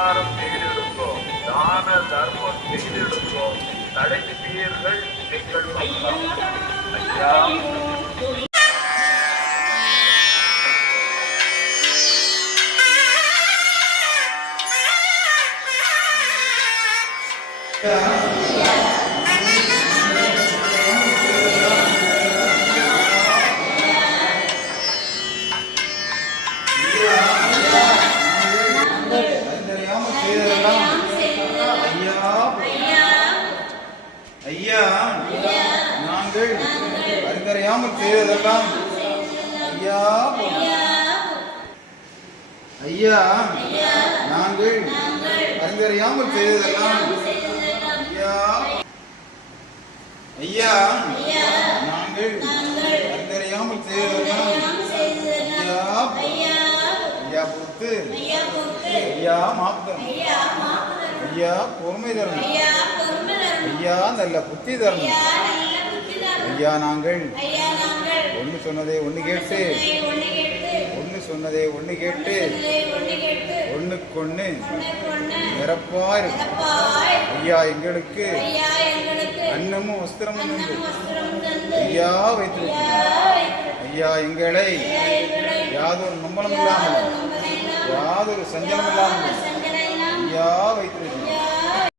உபகாரம் செய்திருந்தோம் தான தர்மம் செய்திருந்தோம் நடப்பீர்கள் நீங்கள் ஐயா. Yeah. நாங்கள் அறிந்தறியாமல் செய்ததெல்லாம் ஐயா. ஐயா. நாங்கள் அறிந்தறியாமல் செய்ததெல்லாம் ஐயா. ஐயா. பொறுத்து. ஐயா மாப்தம் ஐயா பொறுமை தரணும் ஐயா நல்ல புத்தி தரணும் ஐயா நாங்கள். ஒன்று சொன்னதை ஒன்று கேட்டு. ஒன்று சொன்னதை ஒன்று கேட்டு ஒன்றுக்கொன்று நிரப்பார் ஐயா எங்களுக்கு அன்னமும் வஸ்திரமும் ஐயா வைத்திருக்கிறார் ஐயா எங்களை யாதொரு நம்பலம் இல்லாமல் யாதொரு சஞ்சலம் இல்லாமல் ஐயா வைத்திருக்கிறார்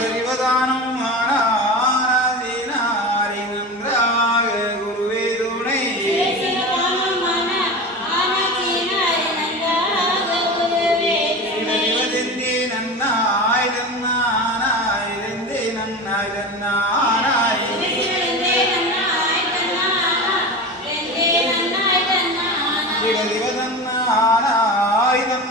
அறிவதானும் ஆனாதினாரை நன்றாக குருவே துணை. அறிவதெந்தே நன்னாய் தன்னானாய் இதெந்தே நன்னாய் தன்னானாய் ஆயுதம்